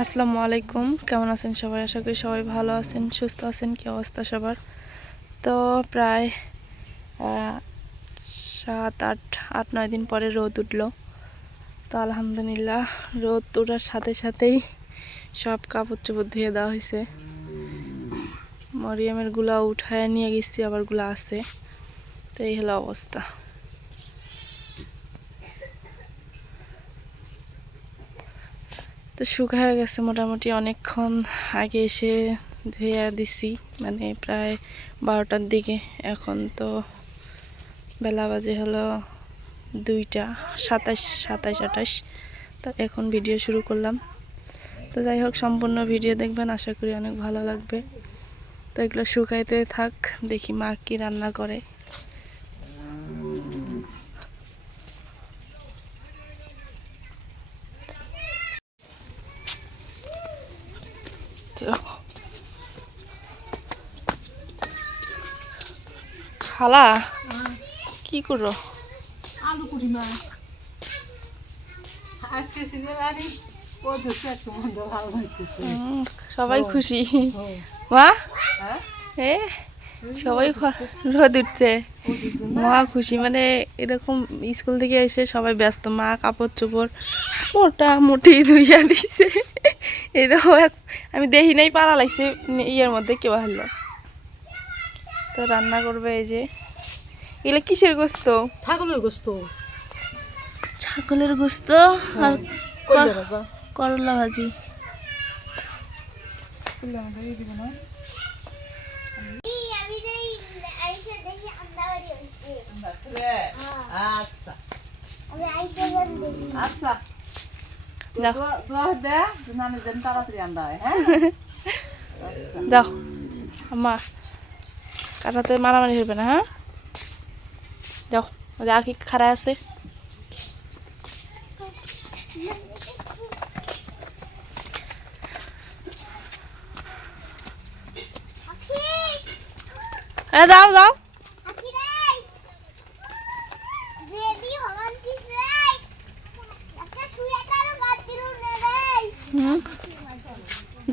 আসসালামু আলাইকুম, কেমন আছেন সবাই? আশা করি সবাই ভালো আছেন, সুস্থ আছেন। কি অবস্থা সবার? তো প্রায় 7 8 8 9 দিন পরে রোদ উঠলো। তো আলহামদুলিল্লাহ, রোদ ওঠার সাথে সাথেই সব কাপড় চোপড় ধুয়ে দেওয়া হয়েছে। মরিয়মের গুলা উঠায় নিয়ে গেছি, আবার গুলা আছে। তো এই হলো অবস্থা। তো শুকায় গেছে মোটামুটি, অনেকক্ষণ আগে এসে ধুয়ে দিছি, মানে প্রায় 12টার দিকে। এখন তো বেলা বাজে হলো 2টা 27 27 28। তো এখন ভিডিও শুরু করলাম। তো যাই হোক, সম্পূর্ণ ভিডিও দেখবেন, আশা করি অনেক ভালো লাগবে। তো এগুলো শুকাইতে থাক, দেখি মা কি রান্না করে। তো খালা কি করো? আলু কুড়ি মা আজকে সিরিয়াল ও দেখতে একটু মন্দ ভালো লাগতেছে। সবাই খুশি মা? এ সবাই রোদ উঠছে, মা খুশি। মানে এরকম স্কুল থেকে এসে সবাই ব্যস্ত, মা কাপড় চোপড় মোটামুটি ধুইয়া দিছে। এই দেখো, আমি দেখি নাই, পাড়া লাগছে ইয়ের মধ্যে কেউ হলো। তো রান্না করবে এই যে, এগুলো কিসের গোস্ত? ছাগলের গোস্ত। ছাগলের গোস্ত আর করলা ভাজি। যাও আম্মা, কাটাতে মারামারি করবে না, হ্যাঁ? যাও, যা কি খারাপ আছে। যাও যাও,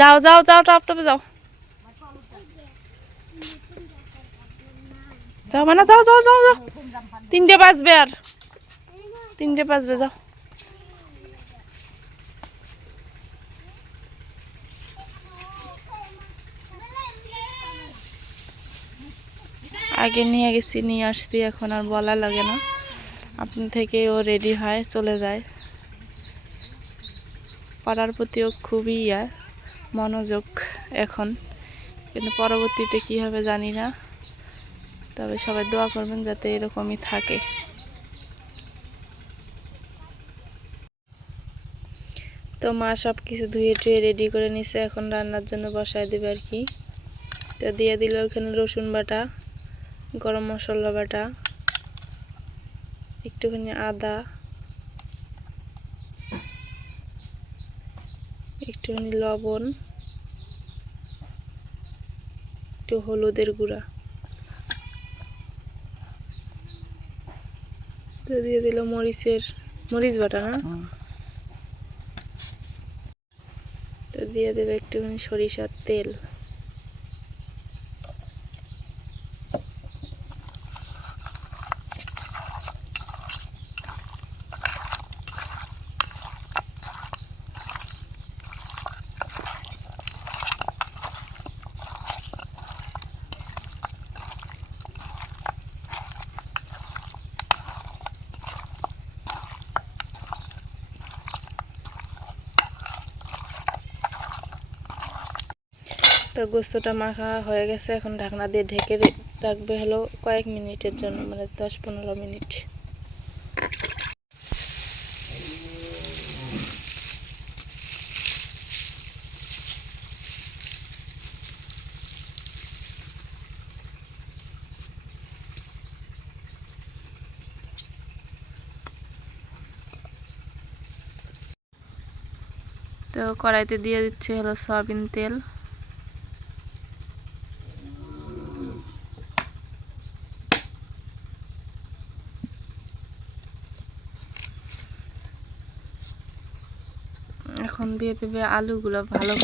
যাও যাও যাও, টপ টপে যাও, যাও মানে যাও যাও যাও যাও। 3টে বাজবে, আর 3টে বাজবে, যাও। আগে নিয়ে গেছি, নিয়ে আসছি, এখন আর বলা লাগে না। আপনি থেকে ও রেডি হয় চলে যায়। পড়ার প্রতিও খুবই মনোযোগ এখন, কিন্তু পরবর্তীতে কি হবে জানি না। তবে সবাই দোয়া করবেন যাতে এরকমই থাকে। তো মা সব কিছু ধুয়ে টুয়ে রেডি করে নিছে, এখন রান্নার জন্য বসায় দেবে আর কি। তো দিয়ে দিল ওখানে রসুন বাটা, গরম মশলা বাটা, একটুখানি আদা, একটুখানি লবণ, একটু হলুদের গুঁড়া। তো দিয়ে দিল মরিচ বাটা, না? তো দিয়ে দেবে একটুখানি সরিষার তেল। তো গোস্তটা মাখা হয়ে গেছে, এখন ঢাকনা দিয়ে ঢেকে রাখবে হলো কয়েক মিনিটের জন্য, মানে 10 15 মিনিট। তো কড়াইতে দিয়ে দিচ্ছে হলো সয়াবিন তেল। এখন দিয়ে দেবে আলুগুলো ভালো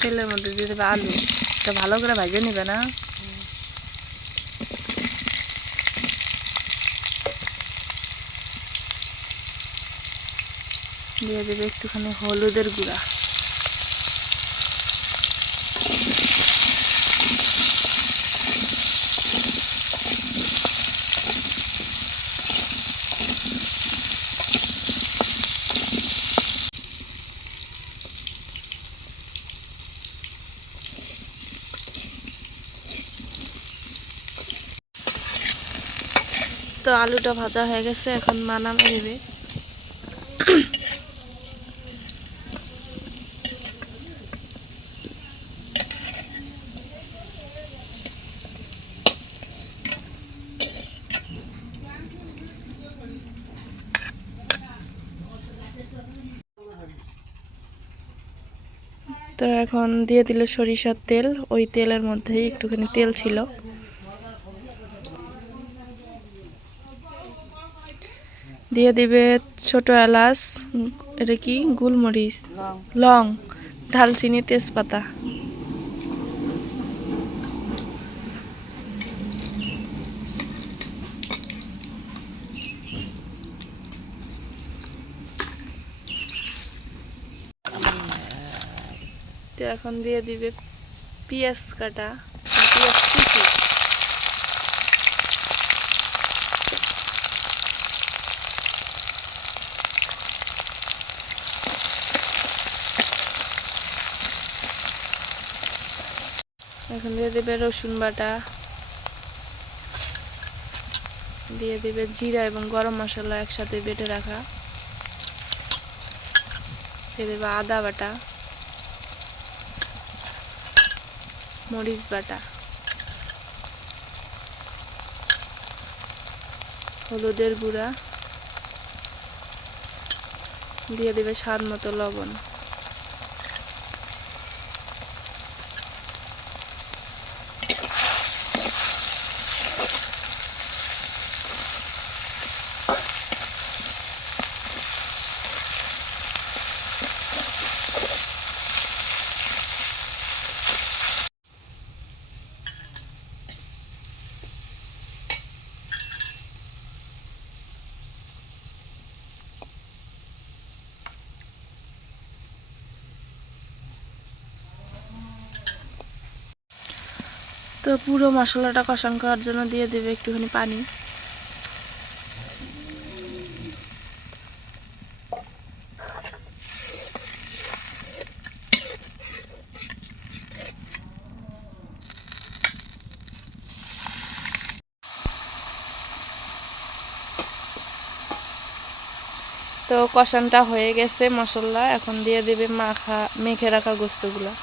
তেলের মধ্যে দিয়ে দেবে আলু, এটা ভালো করে ভাজে নেবে না। দিয়ে দেবে একটুখানি হলুদের গুঁড়া, তো আলুটা ভাজা হয়ে গেছে, এখন মা নামিয়ে দেবে। তো এখন দিয়ে দিল সরিষার তেল, ওই তেলের মধ্যেই একটুখানি তেল ছিল। দিয়ে দিবে ছোট এলাচ, এটা কি গোলমরিচ, লং, দারচিনি, তেজপাতা। তো এখন দিয়ে দিবে পেঁয়াজ কাটা, পেঁয়াজ কুচি। এখন দিয়ে দেবে রসুন বাটা, দিয়ে দেবে জিরা এবং গরম মশলা একসাথে বেটে রাখা, দিয়ে দেবে আদা বাটা, মরিচ বাটা, হলুদের গুঁড়া, দিয়ে দেবে স্বাদ মতো লবণ। তো পুরো মশলাটা কষান করার জন্য দিয়ে দেবে একটুখানি পানি। তো কষানটা হয়ে গেছে মশলা, এখন দিয়ে দেবে মেখে রাখা গোস্তগুলা।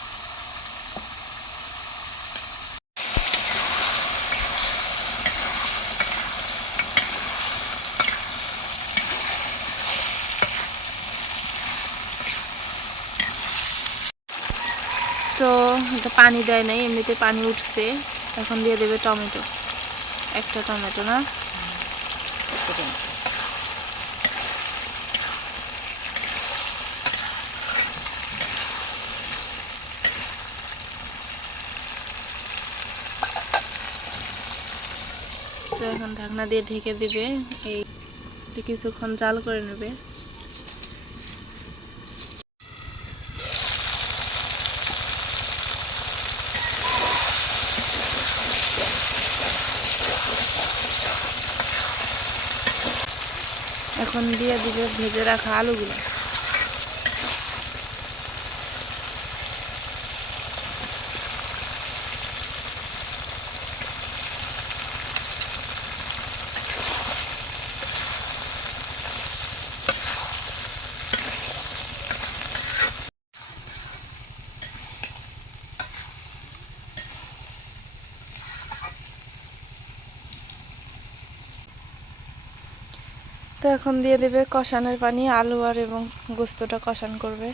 তো এটা পানি দেয় নাই, এমনিতে পানি উঠছে। এখন দিয়ে দেবে টমেটো, একটা টমেটো না। তো এখন ঢাকনা দিয়ে ঢেকে দিবে, এই কিছুক্ষণ জাল করে নেবে। এখন দিয়ে দিবে ভেজে রাখা আলুগুলো। তো এখন দিয়ে দেবে কষানোর পানি, আলু আর এবং গোস্তটা কষান করবে।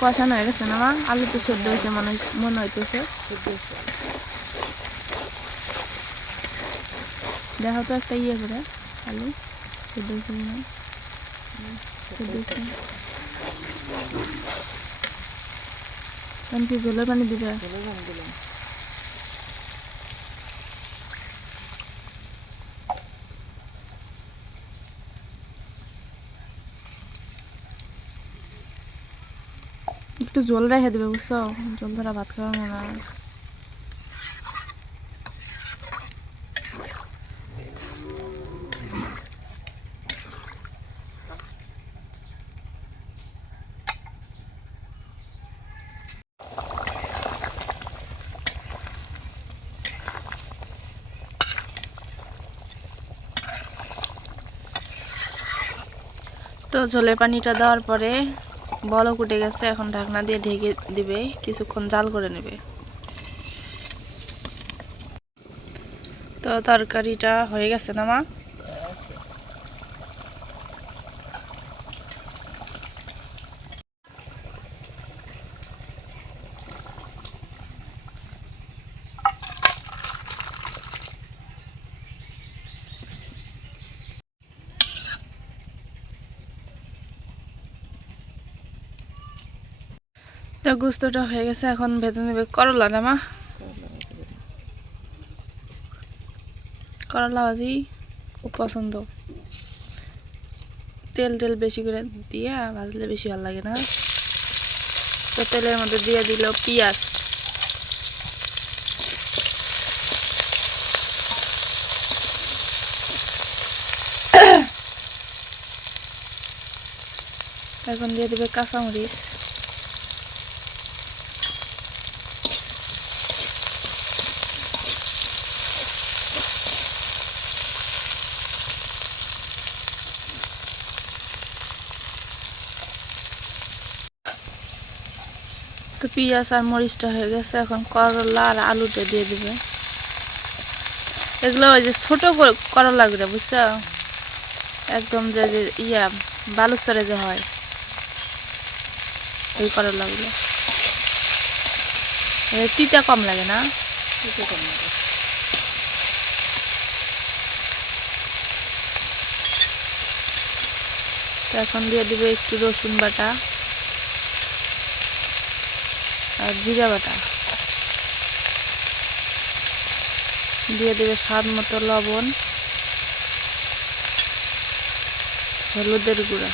কষানো হয়ে গেছে না মা? আলু তো সেদ্ধ হয়েছে মনে হইতেছে। দেখো তো একটা ইয়ে করে আলু সেদ্ধ হয়েছে কিনা। সেদ্ধ হয়েছে। কি ঝোলের পানি দিবে? একটু জল রেখে দিবে বুঝছো, জল ধরা ভাত খাওয়া মনে হয়। তো ঝোলের পানিটা দেওয়ার পরে বলক উঠে গেছে, এখন ঢাকনা দিয়ে ঢেকে দিবে, কিছুক্ষণ জাল করে নেবে। তো তরকারিটা হয়ে গেছে না মা? তো গোস্তটা হয়ে গেছে, এখন ভেজে নেবে করলা না মা? করলা ভাজি খুব পছন্দ, তেল টেল বেশি করে দিয়ে ভাজলে বেশি ভালো লাগে না? তো তেলের মধ্যে দিয়ে দিল পেঁয়াজ, এখন দিয়ে দেবে কাঁচামরিচ, তো পেঁয়াজ আর মরিচটা হয়ে গেছে, এখন করলা আর আলুটা দিয়ে দিবে। এগুলো ওই যে ছোট করলা গুলো বুঝছো, একদম যে ইয়া বালুচরে যে হয় ওই করলাগুলো, তিতা কম লাগে না? তো এখন দিয়ে দিবে একটু রসুন বাটা আর জিরা বাটা, দিয়ে দেবে স্বাদ মতো লবণ, হলুদের গুঁড়া,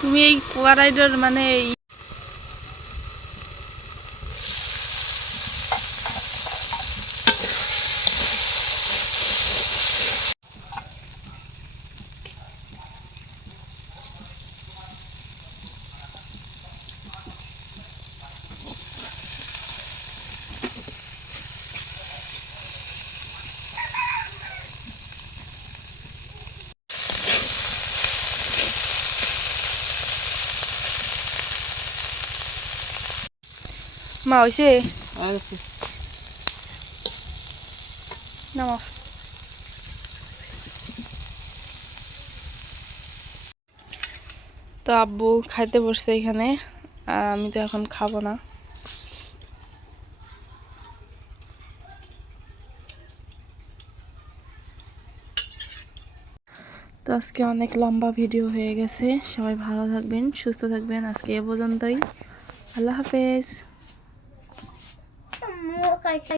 তুমি এই কড়াইটার মানে মা হয়েছে নামা। তো আব্বু খাইতে বসছে এখানে, আর আমি তো এখন খাবো না। তো আজকে অনেক লম্বা ভিডিও হয়ে গেছে, সবাই ভালো থাকবেন, সুস্থ থাকবেন, আজকে এ পর্যন্তই। আল্লাহ হাফেজ।